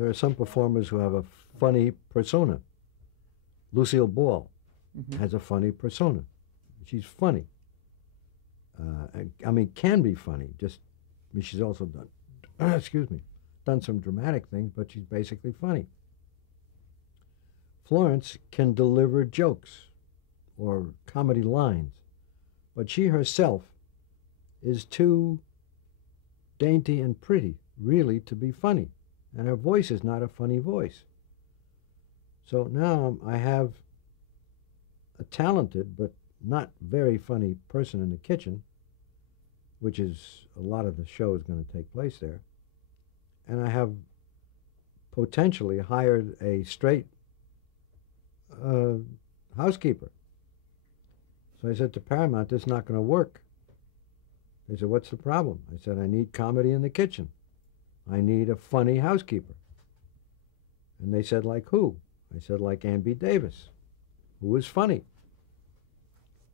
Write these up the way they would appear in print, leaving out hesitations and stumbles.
there are some performers who have a funny persona. Lucille Ball has a funny persona. She's funny. I mean, can be funny. Just, I mean, she's also done, excuse me, done some dramatic things, but she's basically funny. Florence can deliver jokes or comedy lines, but she herself is too dainty and pretty, really, to be funny. And her voice is not a funny voice. So now I have a talented but not very funny person in the kitchen, which is a lot of the show is going to take place there. And I have potentially hired a straight housekeeper. So I said to Paramount, this is not going to work. They said, what's the problem? I said, I need comedy in the kitchen. I need a funny housekeeper. And they said, like who? I said, like Ann B. Davis, who is funny.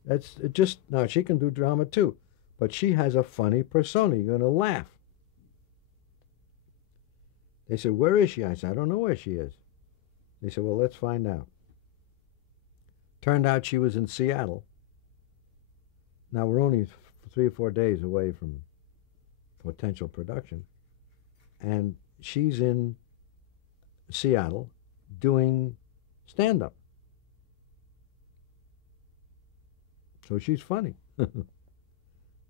That's it. Just now, she can do drama too, but she has a funny persona. You're going to laugh. They said, where is she? I said, I don't know where she is. They said, well, let's find out. Turned out she was in Seattle. Now, we're only 3 or 4 days away from potential production, and she's in Seattle doing stand-up. So she's funny.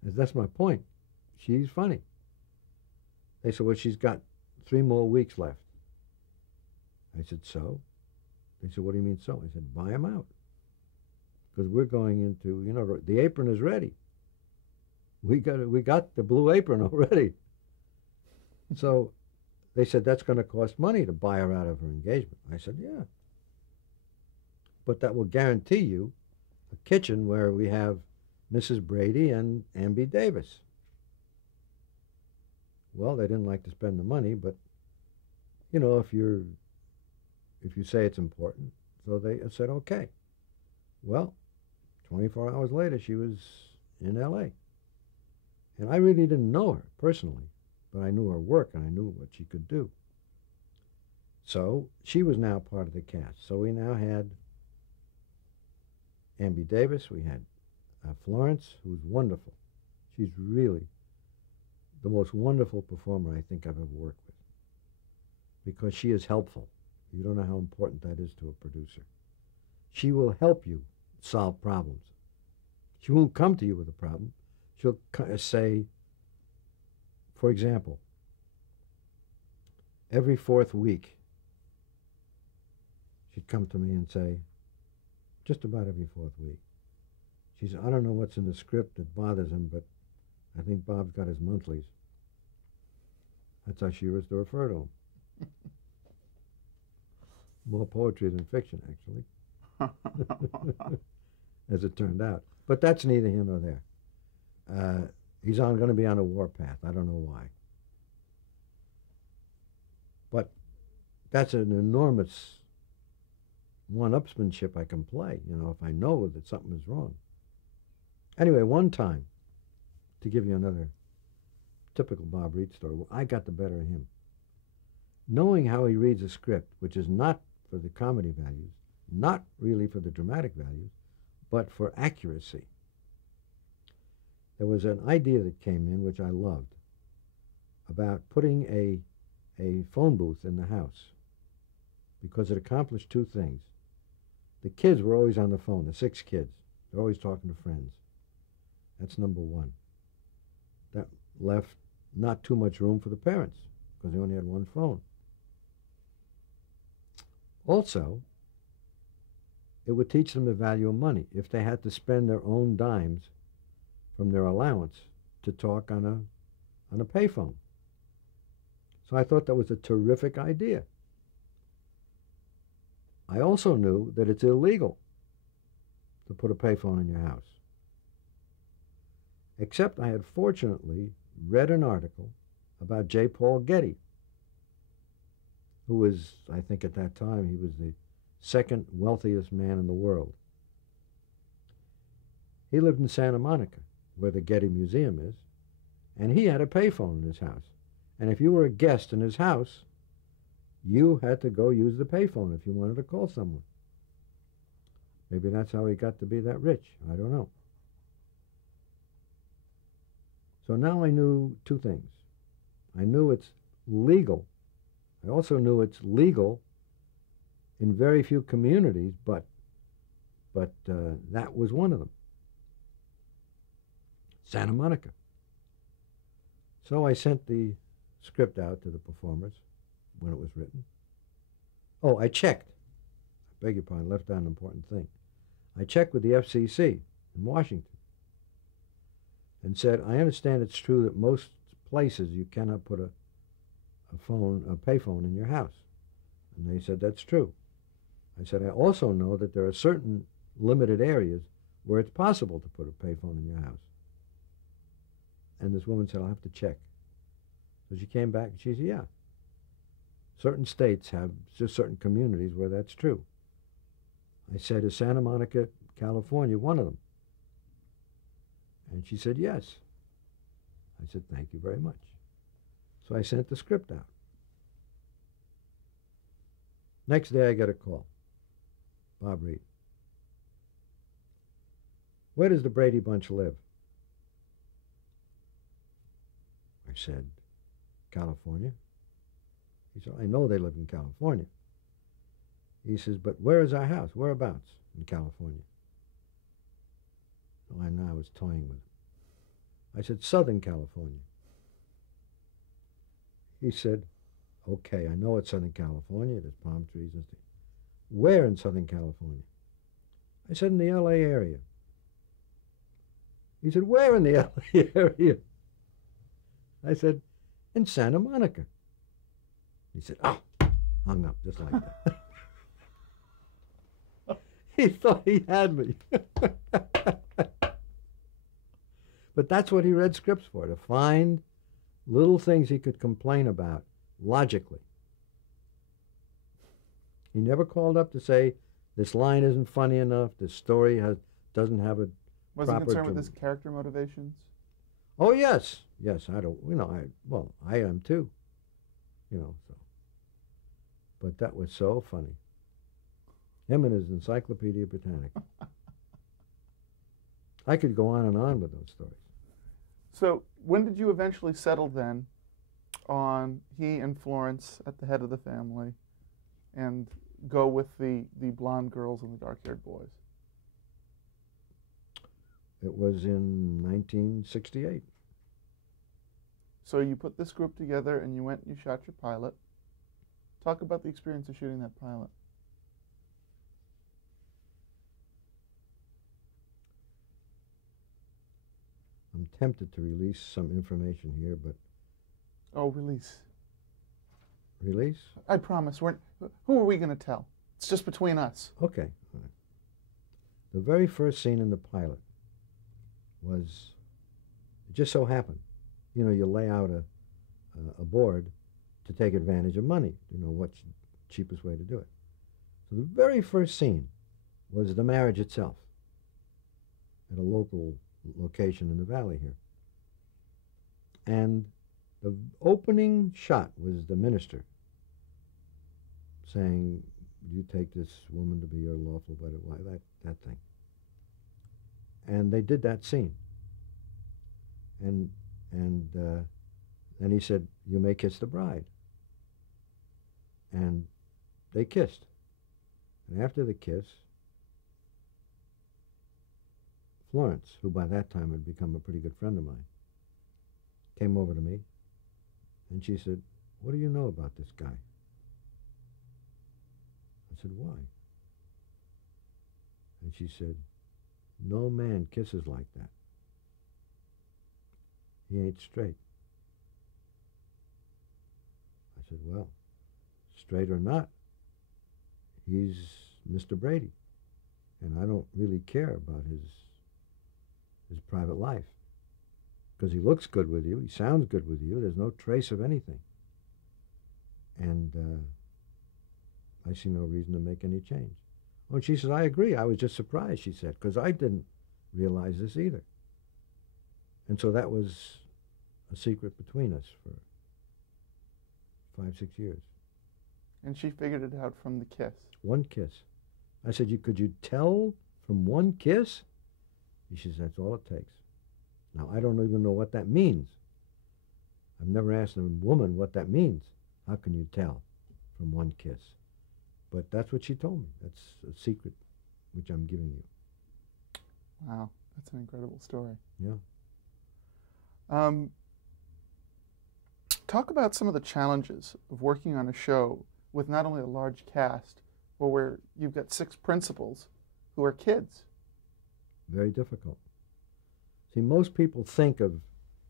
That's my point. She's funny. They said, well, she's got 3 more weeks left. I said, so? They said, what do you mean so? I said, buy them out. Because we're going into, you know, the apron is ready. We got the blue apron already. So they said, that's going to cost money to buy her out of her engagement. I said, yeah. But that will guarantee you a kitchen where we have Mrs. Brady and Ann B. Davis. Well, they didn't like to spend the money, but, you know, if you say it's important, so they said, okay. Well, 24 hours later, she was in L.A. And I really didn't know her personally, but I knew her work and I knew what she could do. So she was now part of the cast. So we now had Ann B. Davis, we had Florence, who's wonderful. She's really the most wonderful performer I think I've ever worked with, because she is helpful. You don't know how important that is to a producer. She will help you solve problems. She won't come to you with a problem. She'll say, for example, every 4th week, she'd come to me and say, just about every 4th week, she said, I don't know what's in the script that bothers him, but I think Bob's got his monthlies. That's how she used to refer to him. More poetry than fiction, actually. As it turned out. But that's neither here nor there. He's going to be on a warpath. I don't know why. But that's an enormous one-upsmanship I can play, you know, if I know that something is wrong. Anyway, one time, to give you another typical Bob Reed story, I got the better of him. Knowing how he reads a script, which is not for the comedy values, not really for the dramatic values, but for accuracy. There was an idea that came in, which I loved, about putting a phone booth in the house, because it accomplished 2 things. The kids were always on the phone, the 6 kids. They're always talking to friends. That's number 1. That left not too much room for the parents, because they only had 1 phone. Also, it would teach them the value of money if they had to spend their own dimes from their allowance to talk on a payphone. So I thought that was a terrific idea. I also knew that it's illegal to put a payphone in your house. Except I had fortunately read an article about J. Paul Getty, who was, I think at that time, he was the 2nd wealthiest man in the world. He lived in Santa Monica, where the Getty Museum is, and he had a payphone in his house. And if you were a guest in his house, you had to go use the payphone if you wanted to call someone. Maybe that's how he got to be that rich. I don't know. So now I knew two things. I knew it's legal. I also knew it's legal in very few communities, but that was one of them. Santa Monica. So I sent the script out to the performers when it was written. Oh, I checked. I beg your pardon, left out an important thing. I checked with the FCC in Washington and said, I understand it's true that most places you cannot put a payphone in your house. And they said, that's true. I said, I also know that there are certain limited areas where it's possible to put a payphone in your house. And this woman said, I'll have to check. So she came back and she said, yeah. Certain states have just certain communities where that's true. I said, is Santa Monica, California one of them? And she said, yes. I said, thank you very much. So I sent the script out. Next day I get a call. Bob Reed. Where does the Brady Bunch live? I said, California. He said, I know they live in California. He says, but where is our house? Whereabouts in California? Well, I know I was toying with him. I said, Southern California. He said, okay, I know it's Southern California. There's palm trees and stuff. Where in Southern California? I said, in the L.A. area. He said, where in the L.A. area? I said, in Santa Monica. He said, oh, hung up just like that. He thought he had me. But that's what he read scripts for, to find little things he could complain about logically. He never called up to say, this line isn't funny enough, this story doesn't have a Was he concerned with his character motivations? Oh, yes. Yes, I don't, I am too, so. But that was so funny. Him and his Encyclopedia Britannica. I could go on and on with those stories. So when did you eventually settle then on he and Florence at the head of the family and go with the blonde girls and the dark-haired boys? It was in 1968. So you put this group together and you went and you shot your pilot. Talk about the experience of shooting that pilot. I'm tempted to release some information here, but... Oh, release. Release? I promise. Who are we going to tell? It's just between us. Okay. All right. The very first scene in the pilot was, it just so happened, you lay out a board to take advantage of money, what's the cheapest way to do it. So the very first scene was the marriage itself at a local location in the valley here. And the opening shot was the minister saying, you take this woman to be your lawful wedded wife, that thing. And they did that scene. And then he said, you may kiss the bride. And they kissed. And after the kiss, Florence, who by that time had become a pretty good friend of mine, came over to me and she said, what do you know about this guy? I said, why? And she said, no man kisses like that. He ain't straight. I said, well, straight or not, he's Mr. Brady. And I don't really care about his private life. Because he looks good with you, he sounds good with you, there's no trace of anything. And I see no reason to make any change. Oh, and she says, I agree. I was just surprised, she said, because I didn't realize this either. And so that was a secret between us for 5-6 years. And she figured it out from the kiss. One kiss. I said, could you tell from one kiss? She says, that's all it takes. Now, I don't even know what that means. I've never asked a woman what that means. How can you tell from one kiss? But that's what she told me. That's a secret which I'm giving you. Wow, that's an incredible story. Yeah. Talk about some of the challenges of working on a show with not only a large cast, but where you've got 6 principals who are kids. Very difficult. See, most people think of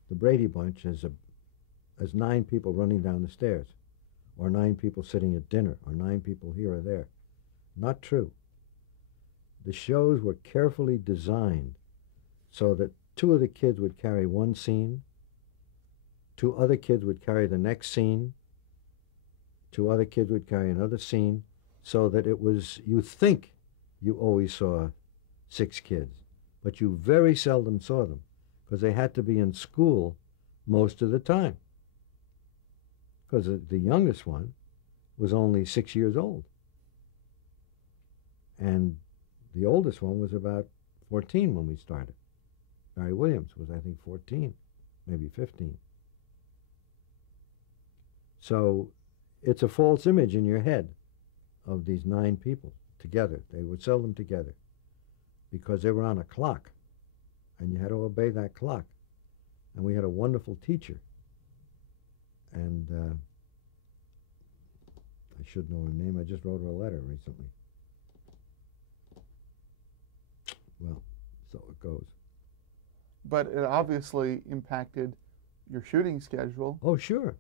the Brady Bunch as 9 people running down the stairs, or 9 people sitting at dinner, or 9 people here or there. Not true. The shows were carefully designed so that 2 of the kids would carry one scene, 2 other kids would carry the next scene, 2 other kids would carry another scene, so that it was, you think you always saw 6 kids, but you very seldom saw them because they had to be in school most of the time. Because the youngest one was only 6 years old. And the oldest one was about 14 when we started. Barry Williams was, I think, 14, maybe 15. So it's a false image in your head of these 9 people together. They would seldom together because they were on a clock, and you had to obey that clock. And we had a wonderful teacher. And I should know her name. I just wrote her a letter recently. Well, so it goes. But it obviously impacted your shooting schedule. Oh, sure.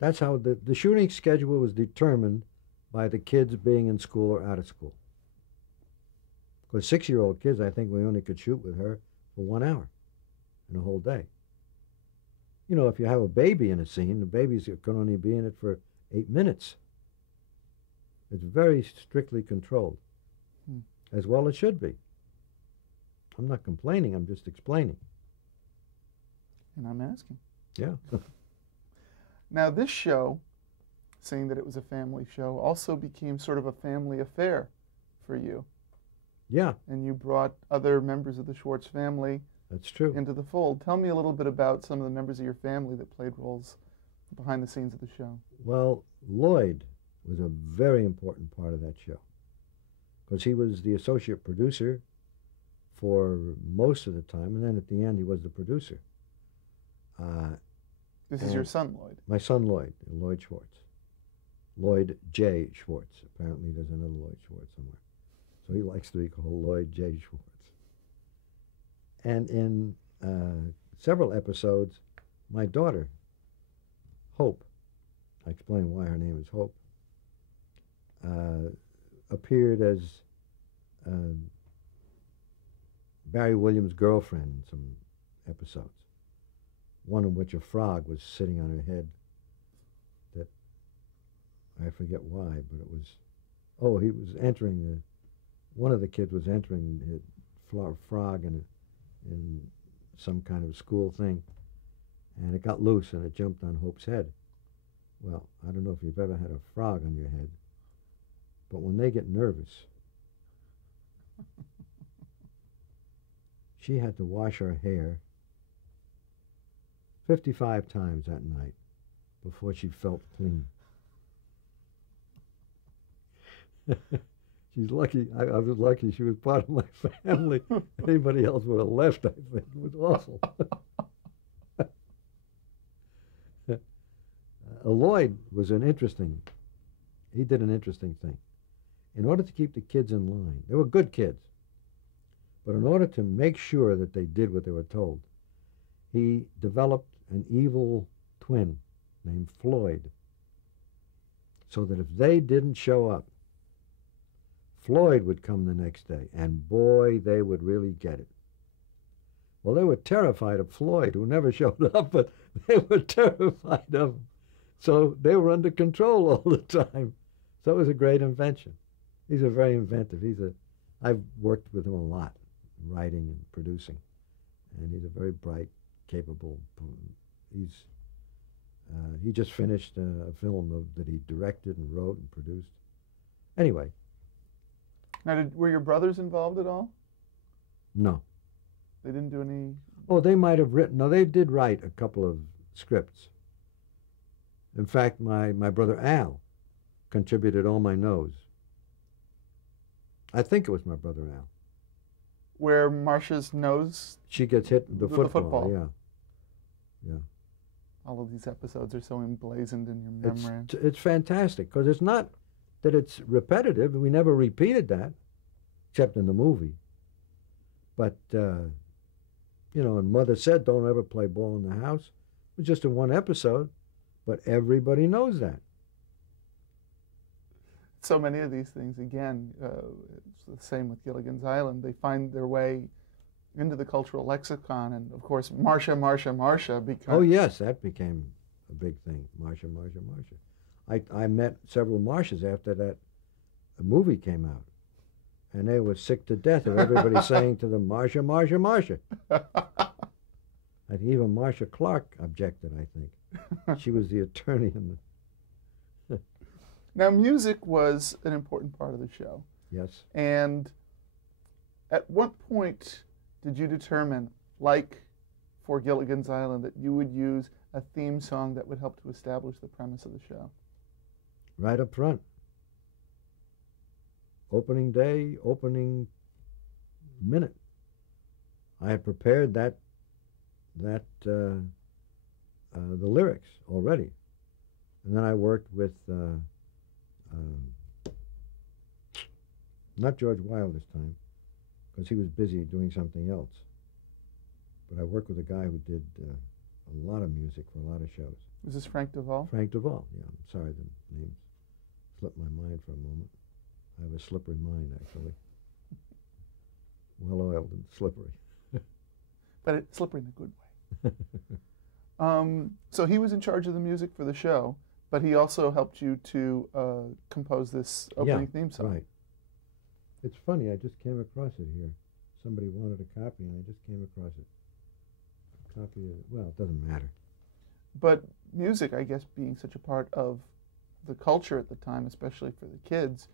That's how the shooting schedule was determined by the kids being in school or out of school. Because 6-year-old kids, I think we only could shoot with her for 1 hour in a whole day. You know, if you have a baby in a scene, the babies can only be in it for 8 minutes. It's very strictly controlled, as well it should be. I'm not complaining, I'm just explaining. And I'm asking. Yeah. Now this show, seeing that it was a family show, also became sort of a family affair for you. Yeah. And you brought other members of the Schwartz family. That's true. Into the fold. Tell me a little bit about some of the members of your family that played roles behind the scenes of the show. Well, Lloyd was a very important part of that show because he was the associate producer for most of the time, and then at the end he was the producer. This is your son, Lloyd. My son, Lloyd Schwartz. Lloyd J. Schwartz. Apparently there's another Lloyd Schwartz somewhere. So he likes to be called Lloyd J. Schwartz. And in several episodes, my daughter, Hope, I explain why her name is Hope, appeared as Barry Williams' girlfriend in some episodes, one in which a frog was sitting on her head that, I forget why, but it was, oh, he was entering one of the kids was entering a frog in some kind of school thing, and it got loose and it jumped on Hope's head. Well, I don't know if you've ever had a frog on your head, but when they get nervous, she had to wash her hair 55 times that night before she felt clean. She's lucky. I was lucky she was part of my family. Anybody else would have left, I think. It was awful. Lloyd was he did an interesting thing. In order to keep the kids in line, they were good kids, but in order to make sure that they did what they were told, he developed an evil twin named Floyd, so that if they didn't show up, Floyd would come the next day, and boy, they would really get it. Well, they were terrified of Floyd, who never showed up, but they were terrified of him. So they were under control all the time. So it was a great invention. He's a very inventive. I've worked with him a lot, writing and producing, and he's a very bright, capable. He's He just finished a film that he directed and wrote and produced. Anyway, Now, were your brothers involved at all? no. They didn't do any. Oh, they might have written. No, they did write a couple of scripts. In fact, my brother Al contributed all my no's. I think it was my brother Al. Where Marcia's nose. She gets hit with the The football. Yeah. Yeah. All of these episodes are so emblazoned in your memory. It's fantastic because it's not that it's repetitive. We never repeated that, except in the movie. But, and Mother said, don't ever play ball in the house. It was just in one episode, but everybody knows that. So many of these things, again, it's the same with Gilligan's Island. They find their way into the cultural lexicon, and of course, Marcia becomes. Oh yes, that became a big thing. Marcia. I met several Marcias after that movie came out, and they were sick to death of everybody saying to them, Marcia. And even Marcia Clark objected, I think. She was the attorney in the... Now, music was an important part of the show. Yes. And at what point did you determine, like for Gilligan's Island, that you would use a theme song that would help to establish the premise of the show? Right up front. Opening day, opening minute. I had prepared the lyrics already. And then I worked with, not George Wilde this time, because he was busy doing something else. But I worked with a guy who did a lot of music for a lot of shows. Was this Frank Duvall? Frank Duvall, yeah. I'm sorry the name slipped my mind for a moment. I have a slippery mind, actually. Well-oiled and slippery. But it's slippery in a good way. So he was in charge of the music for the show, but he also helped you to compose this opening theme song. Right. It's funny, I just came across it here. Somebody wanted a copy, and I just came across it. A copy of it. Well, it doesn't matter. But music, I guess, being such a part of the culture at the time, especially for the kids,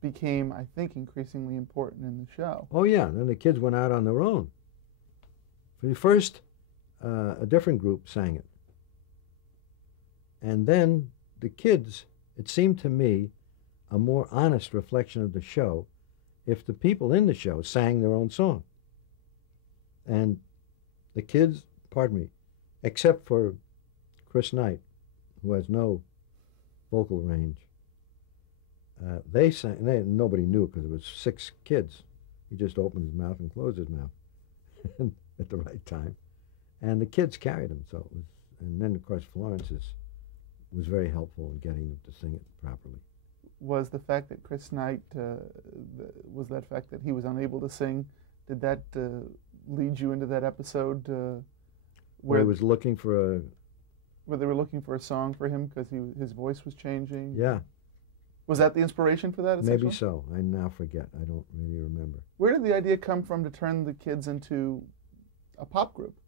became, I think, increasingly important in the show. Oh, yeah. Then the kids went out on their own. For first, a different group sang it. And then the kids, it seemed to me, a more honest reflection of the show if the people in the show sang their own song. And the kids, except for Chris Knight, who has no vocal range, they sang, nobody knew because it was 6 kids. He just opened his mouth and closed his mouth at the right time. And the kids carried him, so it was, and then of course Florence was very helpful in getting them to sing it properly. Was the fact that Chris Knight, was that fact that he was unable to sing, did that lead you into that episode where he was looking for a... Where they were looking for a song for him because his voice was changing? Yeah. Was that the inspiration for that? Maybe so. I now forget. I don't really remember. Where did the idea come from to turn the kids into a pop group?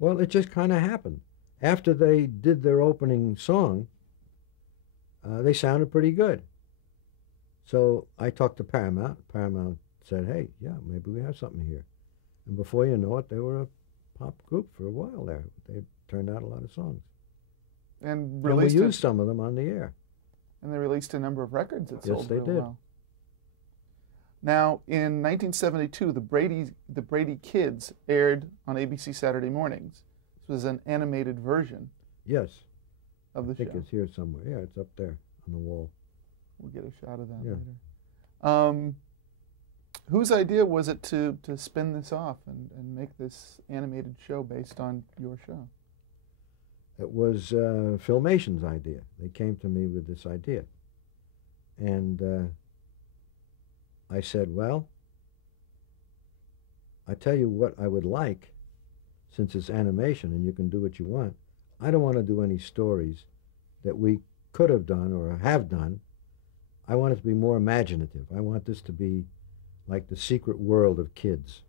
Well, it just kind of happened. After they did their opening song, they sounded pretty good. So I talked to Paramount. Paramount said, hey, yeah, maybe we have something here. And before you know it, they were a pop group for a while there. They turned out a lot of songs. And we used some of them on the air. And they released a number of records that sold real well. Now, in 1972, the Brady Kids aired on ABC Saturday mornings. This was an animated version. Yes. Of the show. I think it's here somewhere. Yeah, it's up there on the wall. We'll get a shot of that later. Whose idea was it to spin this off and make this animated show based on your show? It was Filmation's idea. They came to me with this idea. And I said, well, I tell you what I would like, since it's animation and you can do what you want. I don't want to do any stories that we could have done or have done. I want it to be more imaginative. I want this to be like the secret world of kids.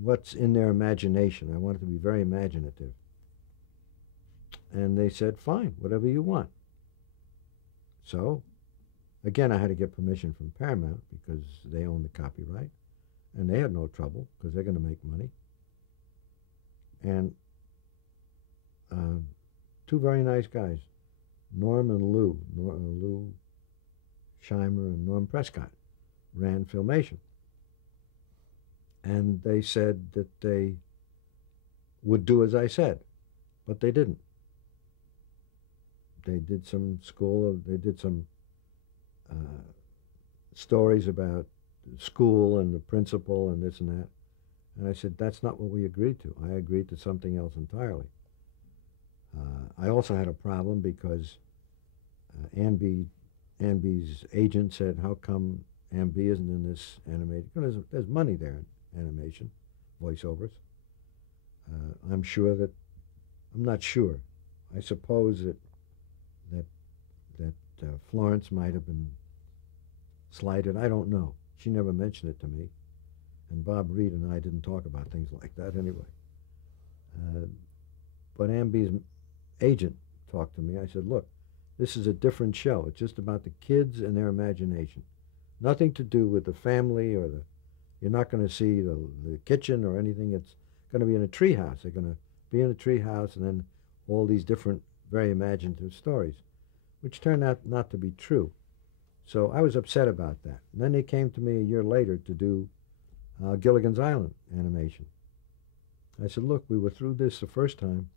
What's in their imagination. I want it to be very imaginative. And they said, fine, whatever you want. So, again, I had to get permission from Paramount because they own the copyright. And they had no trouble because they're going to make money. And two very nice guys, Norm and Lou, Lou Scheimer and Norm Prescott, ran Filmation. And they said that they would do as I said, but they didn't. They did some stories about school and the principal and this and that. And I said, that's not what we agreed to. I agreed to something else entirely. I also had a problem because Ambi's agent said, how come Ambi isn't in this animated? Because there's money there in animation, voiceovers. I'm not sure. I suppose that Florence might have been slighted. I don't know. She never mentioned it to me. And Bob Reed and I didn't talk about things like that anyway. But Ambi's agent talked to me. I said, look, this is a different show. It's just about the kids and their imagination. Nothing to do with the family or you're not going to see the kitchen or anything. It's going to be in a treehouse. They're going to be in a treehouse and then all these different, very imaginative stories, which turned out not to be true. So I was upset about that. And then they came to me a year later to do Gilligan's Island animation. I said, look, we were through this the first time,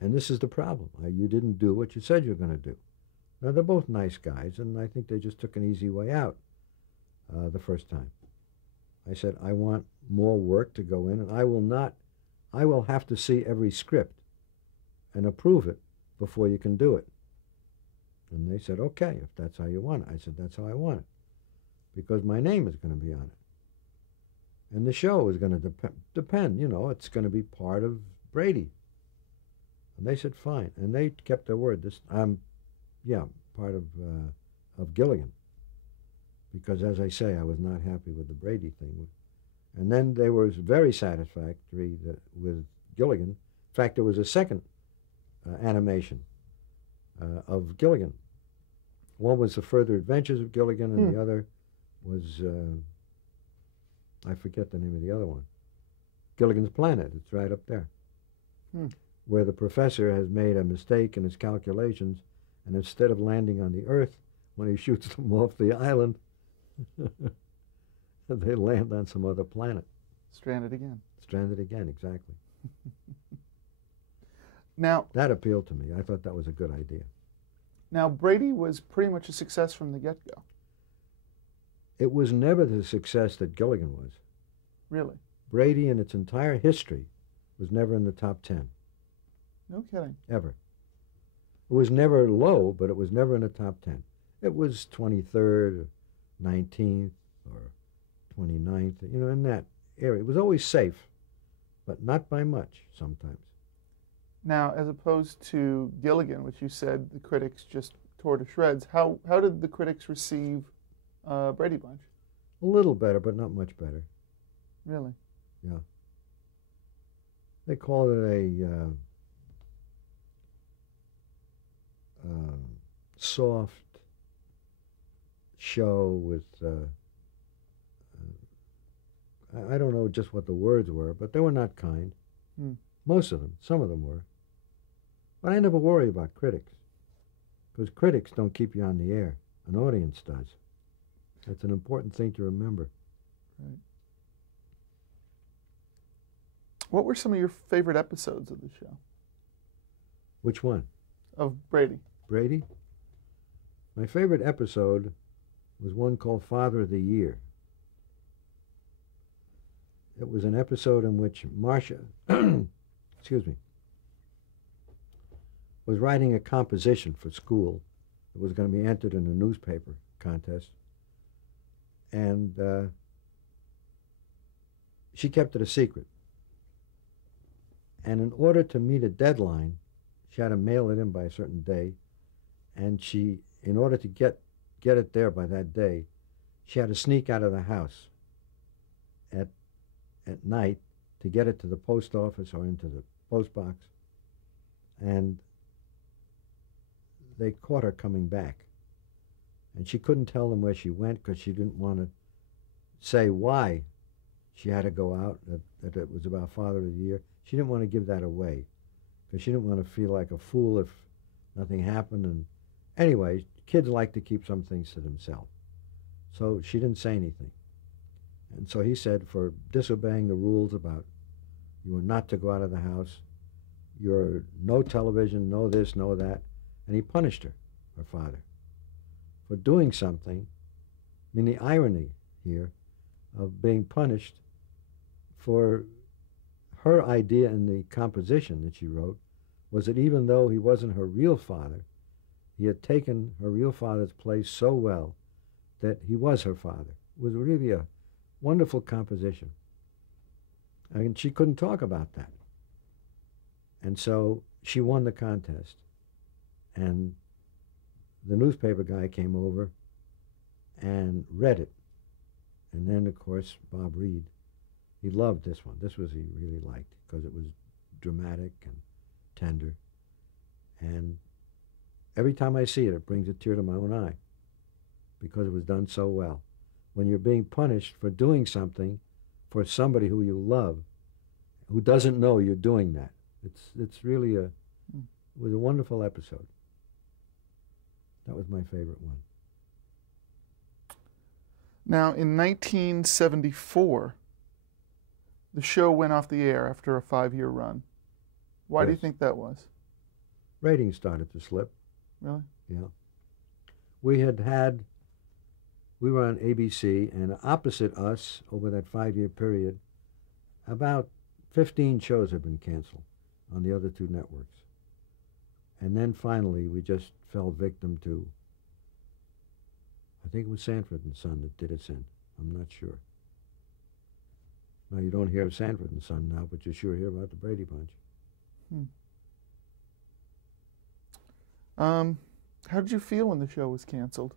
and this is the problem. You didn't do what you said you were going to do. Now, they're both nice guys, and I think they just took an easy way out the first time. I said, I want more work to go in, and I will have to see every script and approve it before you can do it. And they said, okay, if that's how you want it. I said, that's how I want it, because my name is going to be on it. And the show is going to depend, it's going to be part of Brady. And they said, fine. And they kept their word. I'm part of Gilligan. Because, as I say, I was not happy with the Brady thing. And then they were very satisfactory with Gilligan. In fact, there was a second animation of Gilligan. One was The Further Adventures of Gilligan, and the other was, I forget the name of the other one. Gilligan's Planet. It's right up there. Where the professor has made a mistake in his calculations, and instead of landing on the Earth, when he shoots them off the island, they land on some other planet. Stranded again. Stranded again, exactly. Now, that appealed to me. I thought that was a good idea. Now, Brady was pretty much a success from the get-go. It was never the success that Gilligan was. Really? Brady, in its entire history, was never in the top 10. No kidding. Ever. It was never low, but it was never in the top 10. It was 23rd, 19th, or 29th, in that area. It was always safe, but not by much sometimes. Now, as opposed to Gilligan, which you said the critics just tore to shreds, how did the critics receive Brady Bunch? A little better, but not much better. Really? Yeah. They called it a soft show with, I don't know just what the words were, but they were not kind. Most of them. Some of them were. But I never worry about critics, because critics don't keep you on the air. An audience does. That's an important thing to remember. Right. What were some of your favorite episodes of the show? Which one? Of Brady. Brady? My favorite episode was one called Father of the Year. It was an episode in which Marcia, excuse me, was writing a composition for school that was going to be entered in a newspaper contest. And she kept it a secret. And in order to meet a deadline, she had to mail it in by a certain day. And she, in order to get it there by that day, she had to sneak out of the house at night to get it to the post office or into the post box. and they caught her coming back. And she couldn't tell them where she went because she didn't want to say why she had to go out, that it was about Father of the Year. She didn't want to give that away because she didn't want to feel like a fool if nothing happened. And anyway, kids like to keep some things to themselves. So she didn't say anything. And so he said, for disobeying the rules about you were not to go out of the house, you're no television, no this, no that. And he punished her, her father, for doing something. I mean, the irony here of being punished for her idea in the composition that she wrote was that even though he wasn't her real father, he had taken her real father's place so well that he was her father. It was really a wonderful composition. And she couldn't talk about that. And so she won the contest. And the newspaper guy came over and read it. And then, of course, Bob Reed, he loved this one. This was he really liked because it was dramatic and tender. And every time I see it, it brings a tear to my own eye because it was done so well. When you're being punished for doing something for somebody who you love, who doesn't know you're doing that, it's really it was a wonderful episode. That was my favorite one. Now, in 1974, the show went off the air after a 5-year run. Why do you think that was? Ratings started to slip. Really? Yeah. We were on ABC, and opposite us, over that 5-year period, about 15 shows had been canceled on the other two networks. And then finally, we just fell victim to, I think it was Sanford and Son that did us in. I'm not sure. Now, you don't hear of Sanford and Son now, but you sure hear about the Brady Bunch. How did you feel when the show was canceled?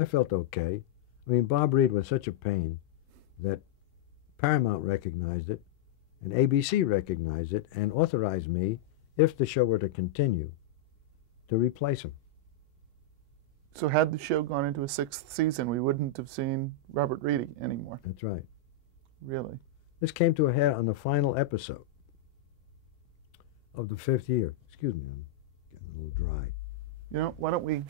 I felt okay. I mean, Bob Reed was such a pain that Paramount recognized it, and ABC recognized it, and authorized me, if the show were to continue, to replace him. So had the show gone into a 6th season, we wouldn't have seen Robert Reed anymore. That's right. Really? This came to a head on the final episode of the 5th year. Excuse me, I'm getting a little dry. You know, why don't we